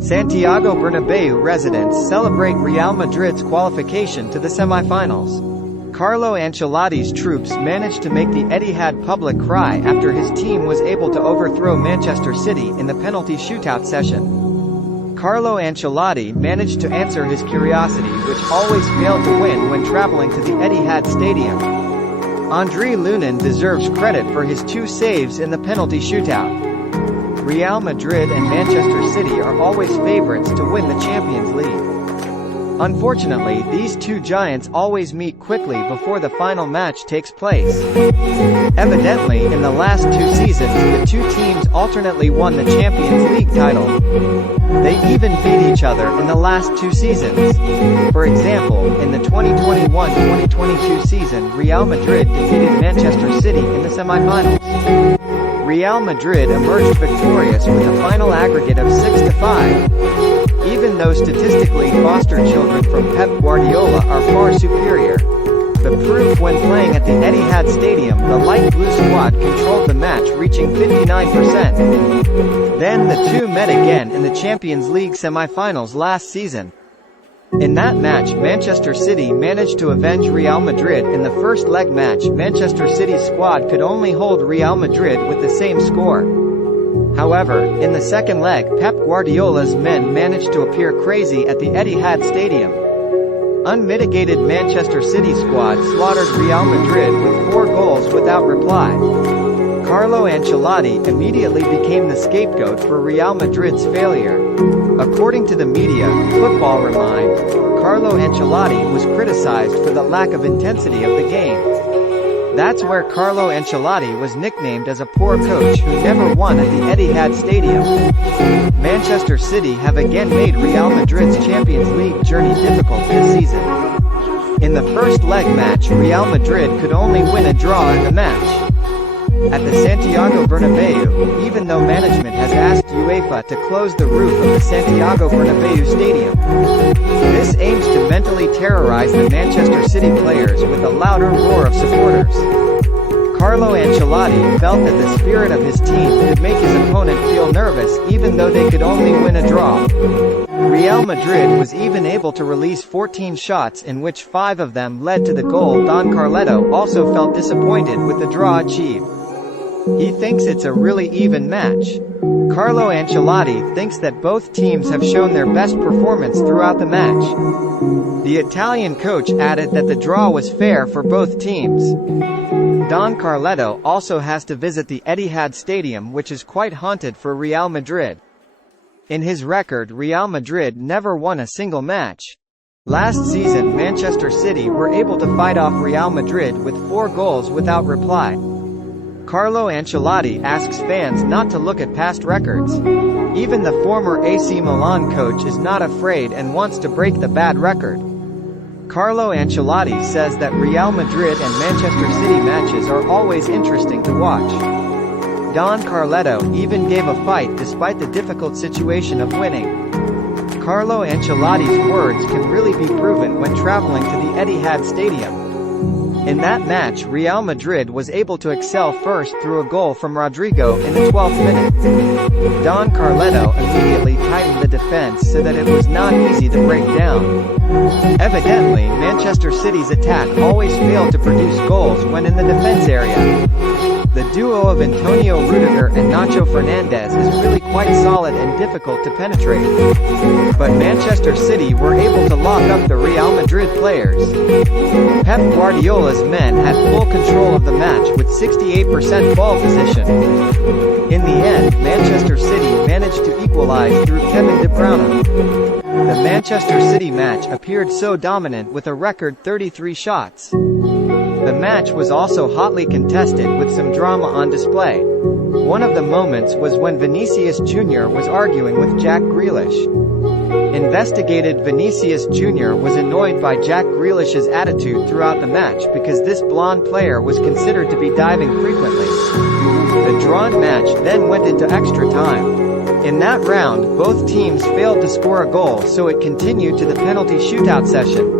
Santiago Bernabéu residents celebrate Real Madrid's qualification to the semifinals. Carlo Ancelotti's troops managed to make the Etihad public cry after his team was able to overthrow Manchester City in the penalty shootout session. Carlo Ancelotti managed to answer his curiosity, which always failed to win when traveling to the Etihad Stadium. Andre Lunin deserves credit for his 2 saves in the penalty shootout. Real Madrid and Manchester City are always favorites to win the Champions League. Unfortunately, these 2 giants always meet quickly before the final match takes place. Evidently, in the last 2 seasons, the 2 teams alternately won the Champions League title. They even beat each other in the last 2 seasons. For example, in the 2021-2022 season, Real Madrid defeated Manchester City in the semifinals. Real Madrid emerged victorious with a final aggregate of 6-5. Even though statistically foster children from Pep Guardiola are far superior. The proof when playing at the Etihad Stadium, the light blue squad controlled the match, reaching 59%. Then the 2 met again in the Champions League semi-finals last season. In that match, Manchester City managed to avenge Real Madrid. In the first leg match, Manchester City's squad could only hold Real Madrid with the same score. However, in the second leg, Pep Guardiola's men managed to appear crazy at the Etihad Stadium. Unmitigated Manchester City squad slaughtered Real Madrid with 4 goals without reply. Carlo Ancelotti immediately became the scapegoat for Real Madrid's failure. According to the media, Football Remind, Carlo Ancelotti was criticized for the lack of intensity of the game. That's where Carlo Ancelotti was nicknamed as a poor coach who never won at the Etihad Stadium. Manchester City have again made Real Madrid's Champions League journey difficult this season. In the first leg match, Real Madrid could only win a draw in the match. At the Santiago Bernabéu, even though management has asked UEFA to close the roof of the Santiago Bernabéu stadium. This aims to mentally terrorize the Manchester City players with a louder roar of supporters. Carlo Ancelotti felt that the spirit of his team could make his opponent feel nervous even though they could only win a draw. Real Madrid was even able to release 14 shots in which 5 of them led to the goal. Don Carleto also felt disappointed with the draw achieved. He thinks it's a really even match. Carlo Ancelotti thinks that both teams have shown their best performance throughout the match. The Italian coach added that the draw was fair for both teams. Don Carleto also has to visit the Etihad Stadium, which is quite haunted for Real Madrid. In his record, Real Madrid never won a single match. Last season, Manchester City were able to fight off Real Madrid with 4 goals without reply. Carlo Ancelotti asks fans not to look at past records. Even the former AC Milan coach is not afraid and wants to break the bad record. Carlo Ancelotti says that Real Madrid and Manchester City matches are always interesting to watch. Don Carleto even gave a fight despite the difficult situation of winning. Carlo Ancelotti's words can really be proven when traveling to the Etihad Stadium. In that match, Real Madrid was able to excel first through a goal from Rodrigo in the 12th minute. Don Carleto immediately tightened the defense so that it was not easy to break down. Evidently, Manchester City's attack always failed to produce goals when in the defense area. The duo of Antonio Rudiger and Nacho Fernandez is really quite solid and difficult to penetrate. But Manchester City were able to lock up the Real Madrid players. Pep Guardiola's men had full control of the match with 68% ball possession. In the end, Manchester City managed to equalize through Kevin De Bruyne. The Manchester City match appeared so dominant with a record 33 shots. The match was also hotly contested with some drama on display. One of the moments was when Vinicius Jr. was arguing with Jack Grealish. Investigated Vinicius Jr. was annoyed by Jack Grealish's attitude throughout the match because this blonde player was considered to be diving frequently. The drawn match then went into extra time. In that round, both teams failed to score a goal, so it continued to the penalty shootout session.